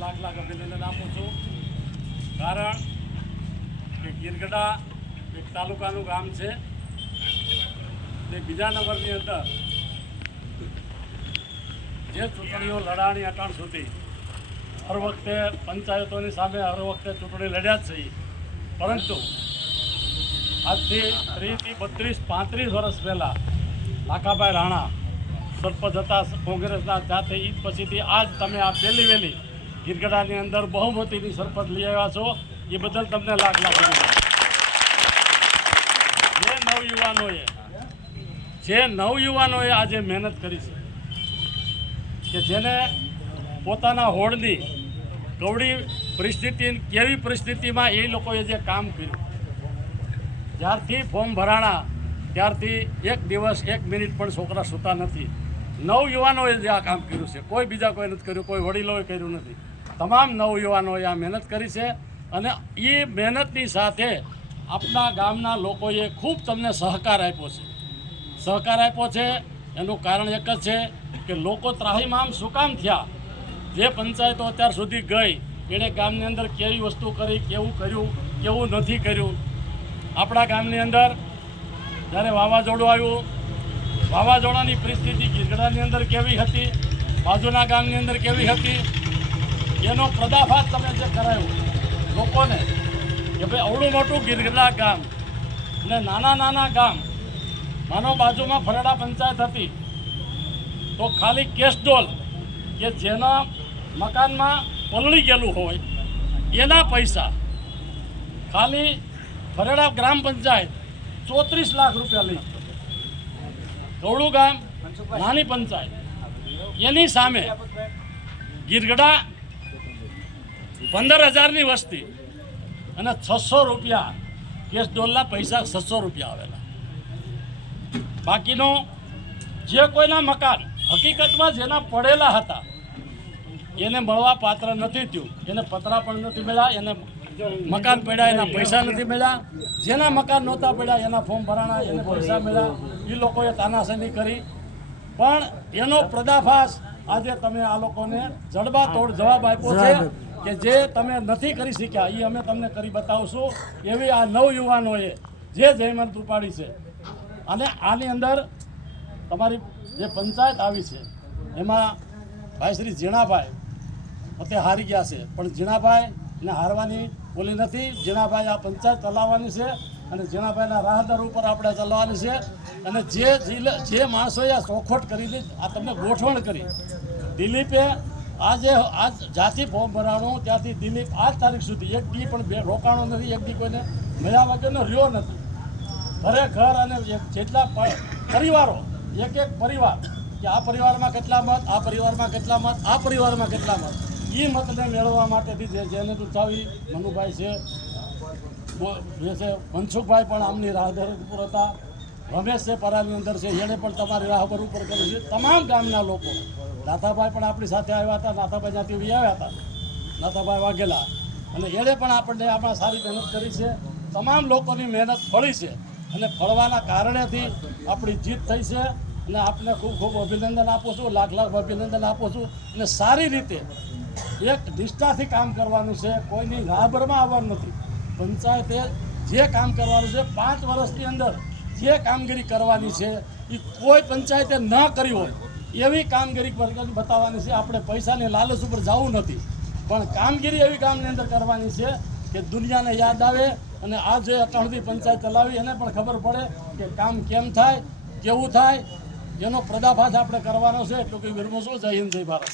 લાખ લાખ અભિનંદન આપું છું. કારણ કે ગીરગઢા એક તાલુકાનું ગામ છે. તે બીજા નંબરની અંદર જે ચૂંટણીઓ લડાણી અટાણ સુધી હર વખતે પંચાયતોની સામે હર વખતે ચૂંટણી લડ્યા જ છે. પરંતુ આજથી 30, 32, 35 વર્ષ પહેલાં લાખાભાઈ રાણા સરપંચ હતા કોંગ્રેસના. ત્યાંથી ઈદ પછીથી આજ તમે આ પહેલી વહેલી ગીરગઢાની અંદર બહુમતીની સરપંચ લઈ આવ્યા છો. એ બદલ તમને લાખ લાખ જે નવયુવાનોએ આજે મહેનત કરી છે, કે જેને પોતાના હોડની કવડી પરિસ્થિતિ કેવી પરિસ્થિતિમાં એ લોકોએ જે કામ કર્યું, જ્યારથી ફોર્મ ભરાણા ત્યારથી એક દિવસ 1 મિનિટ પણ છોકરા સૂતા નથી. નવયુવાનોએ જે આ કામ કર્યું છે, કોઈ બીજા કોઈ નથી કર્યું, કોઈ વડીલોએ કર્યું નથી. તમામ નવયુવાનોએ આ મહેનત કરી છે. અને એ મહેનતની સાથે આપણા ગામના લોકોએ ખૂબ તમને સહકાર આપ્યો છે. એનું કારણ એક જ છે કે લોકો ત્રાહિમામ શું કામ થયા. જે પંચાયતો અત્યાર સુધી ગઈ એણે ગામની અંદર કેવી વસ્તુ કરી, કેવું કર્યું, કેવું નથી કર્યું. આપણા ગામની અંદર જ્યારે વાવાઝોડું આવ્યું, વાવાઝોડાની પરિસ્થિતિ ગીરગઢાની અંદર કેવી હતી, બાજુના ગામની અંદર કેવી હતી, એનો પર્દાફાશ તમે જે કરાયો લોકોને કે ભાઈ અવડું મોટું ગીરગઢા ગામ ને નાના ગામ, માનો બાજુમાં ફરડા પંચાયત હતી તો ખાલી કેશડોલ કે જેના મકાનમાં પલળી ગયેલું હોય એના પૈસા ખાલી ફરડા ગ્રામ પંચાયત 34 લાખ રૂપિયા લઈ. કવડું ગામ નાની પંચાયત, એની સામે ગીરગઢા 15,000ની વસ્તી અને 600 રૂપિયા કેશડોલના પૈસા 600 રૂપિયા આવેલા. બાકીનો જે કોઈના મકાન હકીકતમાં જેના પડેલા હતા એને મળવા પાત્ર નથી થયું. એને પતરા પણ નથી મળ્યા, એને મકાન પડ્યા એના પૈસા નથી મળ્યા. જેના મકાન નહોતા પડ્યા એના ફોર્મ ભરાણા, એને પૈસા મળ્યા. એ લોકોએ તાનાશાહી કરી. પણ એનો પર્દાફાશ આજે તમે આ લોકોને જડબાતોડ જવાબ આપ્યો છે કે જે તમે નથી કરી શક્યા એ અમે તમને કરી બતાવશું. એવી આ નવયુવાનોએ જે જહેમત ઉપાડી છે. અને આની અંદર તમારી જે પંચાયત આવી છે એમાં ભાઈ શ્રી ઝીણાભાઈ અત્યારે હારી ગયા છે, પણ ઝીણાભાઈને હારવાની બોલી નથી. ઝીણાભાઈ આ પંચાયત ચલાવવાની છે અને ઝીણાભાઈના રાહદાર ઉપર આપણે ચલાવવાની છે. અને જે માણસોએ આ ચોખવટ કરી આ તમને ગોઠવણ કરી, દિલીપે આજ જ્યાંથી ફોર્મ ભરાણું ત્યાંથી દિલીપ આજ તારીખ સુધી એક દી પણ રોકાણો નથી, એક દી કોઈને મળ્યા વગરનો રહ્યો નથી. ઘરે અને જેટલા પરિવારો એક પરિવાર કે આ પરિવારમાં કેટલા મત, આ પરિવારમાં કેટલા મત, આ પરિવારમાં કેટલા મત, એ મતને મેળવવા માટેથી જેને દુથાવી મનુભાઈ છે, જે છે મનસુખભાઈ પણ આમની રાહદર ઉપર હતા, રમેશ છે પરાની અંદર છે, એણે પણ તમારી રાહબર ઉપર કર્યું છે. તમામ ગામના લોકો, નાથાભાઈ પણ આપણી સાથે આવ્યા હતા, નાથાભાઈ ત્યાંથી આવ્યા હતા, નાથાભાઈ વાઘેલા, અને એણે પણ આપણને આમાં સારી મહેનત કરી છે. તમામ લોકોની મહેનત ફળી છે અને ફળવાના કારણેથી આપણી જીત થઈ છે. અને આપને ખૂબ અભિનંદન આપું છું, લાખ લાખ અભિનંદન આપું છું. અને સારી રીતે એક નિષ્ઠાથી કામ કરવાનું છે, કોઈની રાહબરમાં આવવાનું નથી. પંચાયતે જે કામ કરવાનું છે 5 વર્ષની અંદર જે કામગીરી કરવાની છે એ કોઈ પંચાયતે ન કરી હોય એવી કામગીરી બતાવવાની છે. આપણે પૈસાની લાલચ ઉપર જવું નથી, પણ કામગીરી એવી કામની અંદર કરવાની છે કે દુનિયાને યાદ આવે. અને આ જે અટાણથી પંચાયત ચલાવી એને પણ ખબર પડે કે કામ કેમ થાય, કેવું થાય, એનો પર્દાફાશ આપણે કરવાનો છે. એટલું કે વિરમું છું. જય હિન્દ, જય ભારત.